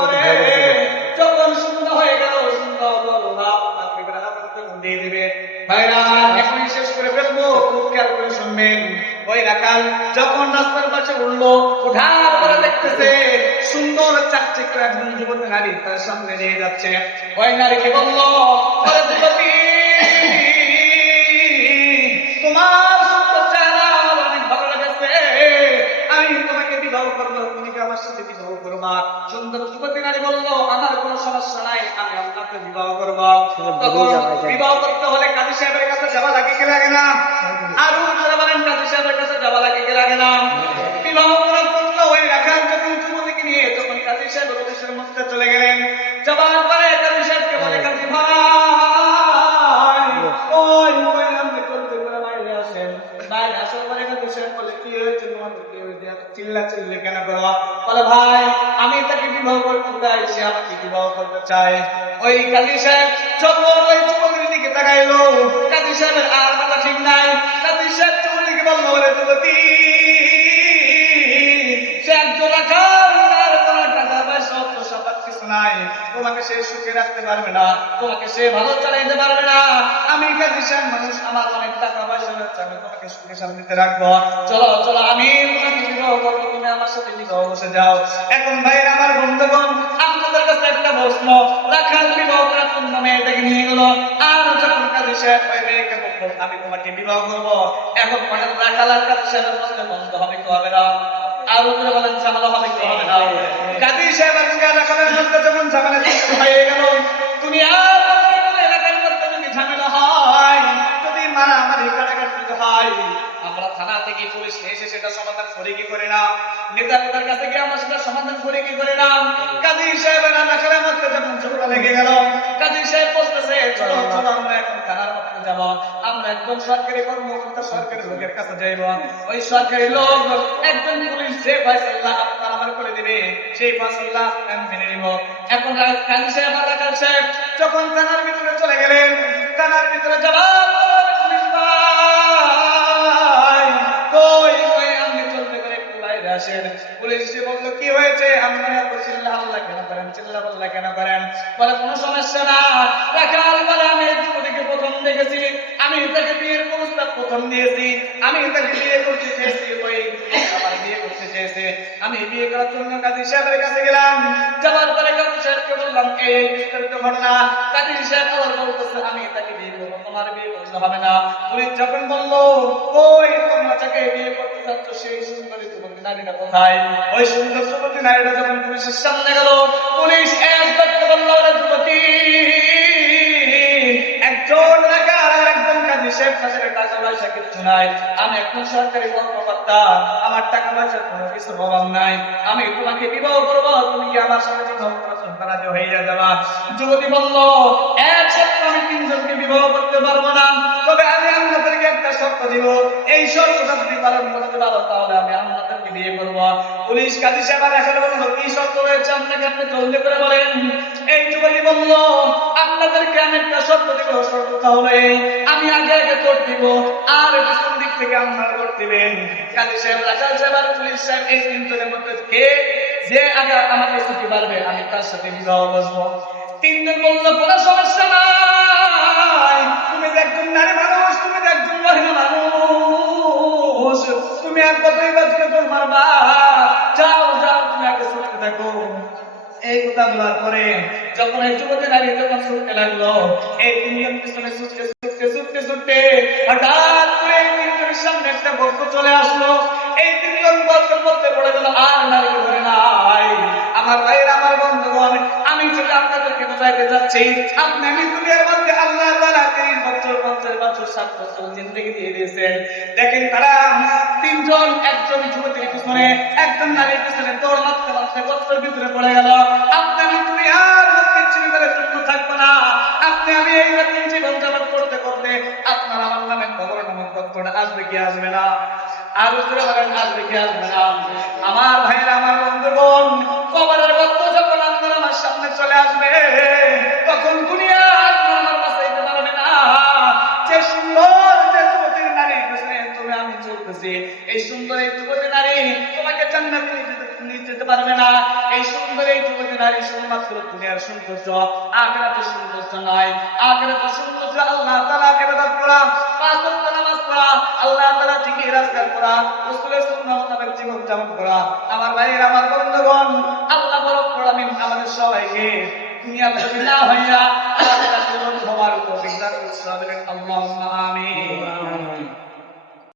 পরে যখন সুন্দর হয়ে গেল, সুন্দর দিয়ে দিবে ভাইরা, এখনই শেষ করে ফেলবো, খুব খেয়াল করে শুনবেন। ওই রাখাল যখন রাস্তার পাশে উঠলো, উঠার পরে দেখতেছে সুন্দর চাকচিক্য একজন যুবতী নারী তার সামনে দিয়ে যাচ্ছে। ওই নারীকে বললো, আরে যুবতী, তোমার সুন্দর চেহারা আমার অনেক ভালো লেগেছে, আমি তোমাকে বিবাহ করবো, তুমি কি আমার সাথে বিবাহ করবা? সুন্দর যুবতী নারী বললো, আমার কোনো সমস্যা নাই, আমি আপনাকে বিবাহ করবো। তখন বিবাহ করতে হলে কাজী সাহেবের কাছে যাওয়া লাগে কি লাগে না? আর বলেন, কাজী সাহেবের কাছে যাওয়া লাগে কি লাগে না? বিবাহ করার জন্য ওই রাখাল যখন যুবতীকে নিয়ে যখন কাজী সাহেবের অফিসের মধ্যে চলে গেলেন, যাবার পরে কাজী সাহেবকে বলে, কাজী ভাই, ওই আপনি চলতে করে বাইরে আসেন। বাইরে আসার পরে কাজী সাহেব বলে, কি হয়েছে তোমাদের, কি হয়েছে, চিল্লা চিল্লি কেন করো? বলে, ভাই, আমি তাকে বিবাহ করতে চাই, সে আমাকে বিবাহ করতে চায়। ওই কাজী সাহেব যখন ওই যুবতীর দিকে তাকাইলো, কাজী সাহেবের আর কথা ঠিক নাই। কাজী সাহেব যুবতীকে বললো, বলে যুবতী, সে একজন রাখাল, তার কোনো টাকা পয়সা অর্থ সম্পদ কিছু নাই, তোমাকে সে সুখে রাখতে পারবে না, তোমাকে সে ভালো চালাইতে পারবে না। আমি কাজী সাহেব মানুষ, আমার অনেক টাকা পয়সা রয়েছে, আমি তোমাকে সুখে শান্তিতে রাখবো। চলো চলো, আমি তোমাকে বিবাহ করবো, তুমি আমার সাথে বিবাহ বসে যাও। এখন ভাইয়ের আমার বন্ধুগণ, আপনাদের কাছে একটা প্রশ্ন, রাখাল বিবাহ করার জন্য মেয়েটাকে নিয়ে গেল, আর যখন কাজী সাহেব ওই মেয়েকে বললো, আমি তোমাকে বিবাহ করবো, এখন রাখাল আর কাজী সাহেবের মধ্যে বন্ধ হবে কি হবে না? আর উপরে বলেন, ঝামেলা হবে কি হবে না? কাজী সাহেব আর রাখালের মধ্যে যখন ঝামেলা হয়ে গেল, দুনিয়ার এলাকার মধ্যে যদি ঝামেলা হয়, যদি মারামারি কাটাকাটি হয়, আমরা থানা থেকে পুলিশ এসে সেটা সমাধান করে কি করে না? নেতার কাছে গিয়ে আমরা সেটা সমাধান করে কি করে না? কাজী সাহেবের রাখালের মধ্যে যখন ঝগড়া লেগে গেল, কাজী সাহেব বলতেছে, চলো চলো, আমরা এখন থানার মধ্যে যাবো, আমরা একজন সরকারি কর্মকর্তা, সরকারি লোকের কাছে যাইব। ওই সরকারি লোক একজন পুলিশ যে ফয়সালা আপনার আমার করে দিবে, সেই ফয়সালা আমি মেনে নিব। এখন কাজী সাহেব আর রাখাল সাহেব যখন থানার ভিতরে চলে গেলেন, থানার ভিতরে যাবার পুলিশ ভাই, কই কই আপনি চলতে করে একটু বাইরে আসেন। পুলিশ বলল, কি হয়েছে, আপনারা এত চিল্লা হাল্লা কেন করেন, চিল্লা পাল্লা কেন করেন? বলে, কোনো সমস্যা না। রাখাল বলে, আমি এই যুবতীকে প্রথম দেখেছি, আমি তাকে বিয়ের প্রস্তাব প্রথম দিয়েছি, আমি তাকে বিয়ে করতে চেয়েছি, ওই আমার বিয়ে করতে চেয়েছে, আমি বিয়ে করার জন্য কাজী সাহেবের কাছে গেলাম। যাওয়ার পরে কাজী সাহেবকে বললাম এই বিস্তারিত ঘটনা। কাজী সাহেব আবার বলতেছে, আমি তাকে বিয়ে করবো, তোমার বিয়ে করতে হবে না। পুলিশ যখন বললো, ওই তোমরা যাকে বিয়ে করতে চাচ্ছ সেই সুন্দরী যুবতী নারীটা কোথায়? ওই সুন্দর যুবতী নারীটা যখন পুলিশের সামনে গেল, পুলিশ এক বাক্যে বলল, যুবতী, একজন রাখাল আর একজন কাজী সাহেব, তাদের টাকা পয়সা কিছু নাই, আমি একজন সরকারি কর্মকর্তা, আমার টাকা পয়সার কোনো কিছু অভাব নাই, আমি তোমাকে বিবাহ করবো, তুমি কি আমার সাথে বিবাহ করার জন্য রাজি হয়ে যাবা? যুবতী বলল, এক সপ্তাহ আমি তিনজনকে বিবাহ করতে পারবো না, তবে আমি আপনাদেরকে একটা শর্ত দিব, এই শর্তটা যদি পালন করতে পারো তাহলে আমি আপনাদেরকে বিয়ে করবো। পুলিশ কাজী সাহেব রাখাল বলল, কি শর্ত রয়েছে আপনাকে, আপনি জলদি করে বলেন। এই যুবতী বলল, আপনাদেরকে আমি একটা শর্ত দিব, শর্তটা হলো আমি আগে আগে ভোট দিব, আর পিছন দিক থেকে আপনারা ভোট দিবেন। কাজী সাহেব, রাখাল সাহেব আর পুলিশ সাহেব এই তিনজনের মধ্যে কে যে আগে আমাকে ছুটি পারবে, আমি তার সাথে বিবাহ বসবো। তিনজন বলল, কোনো সমস্যা নাই, তুমি যে একজন নারী মানুষ, তুমি যে একজন মহিলা মানুষ, তুমি আর কতই বা জোরে মারবা, যাও যাও, তুমি আগে ছুটতে থাকো। এই কথা বলার পরে যখন এই যুবতী নারী যখন ছুটতে লাগলো, এই তিনজন পিছনে ছুটতে ছুটতে ছুটতে ছুটতে হঠাৎ করে এই তিনজনের সামনে একটা গর্ত চলে আসলো। এই তিনজন গর্তের মধ্যে পড়ে গেল, আর নারীকে ধরে নাই। আমার ভাইয়ের, আমার বন্ধুগণ, আমি যদি আপনাদেরকে বোঝাইতে যাচ্ছি, আপনি আমি দুনিয়ার মধ্যে আল্লাহ তাআলা 30 বছর 50 বছর 60 বছর জিন্দেগি দিয়ে দিয়েছেন। দেখেন তারা তিনজন, একজন যুবতীর পিছনে, একজন নারীর পিছনে দৌড় মারতে মারতে গর্তের ভিতরে পড়ে গেল। আপনি আমি দুনিয়ার মধ্যে চিরকালের জন্য থাকবো না, আপনি আমি এই রকম জীবন যাপন করতে করতে আপনার আমার নামে খবর নামে আসবে কি আসবে না? আর উপরে বলেন, আসবে কি আসবে না? আমার ভাইরা, আমার বন্ধুগণ, কবরের গর্ত যখন আপনার আমার সামনে চলে আসবে, তখন দুনিয়া আপনার আমার বাঁচাইতে পারবে না। যে সুন্দর যে যুবতীর নারীর পিছনে তুমি আমি চলতেছি, এই সুন্দর এই যুবতী নারী তোমাকে জান্নাতে নিয়ে যেতে পারবে না। এই সুন্দর এই যুবতী নারী শুধুমাত্র দুনিয়ার সৌন্দর্য, আখিরাতের সৌন্দর্য নয়। আখিরাতের সৌন্দর্য আল্লাহ তাআলা আখিরাত পড়া, পাঁচ ওয়াক্ত নামাজ পড়া, আল্লাহ তাআলা জিকির আজকার করা, রাসূলের সুন্নাহ মোতাবেক জীবন যাপন করা। আমার ভাইয়ের, আমার বন্ধুগণ, আল্লাহ রাব্বুল আলামিন আমাদের সবাইকে দুনিয়া থেকে না হইয়া আখিরাতের বন্ধু হওয়ার তৌফিক দান করুন। আল্লাহুম্মা আমিন।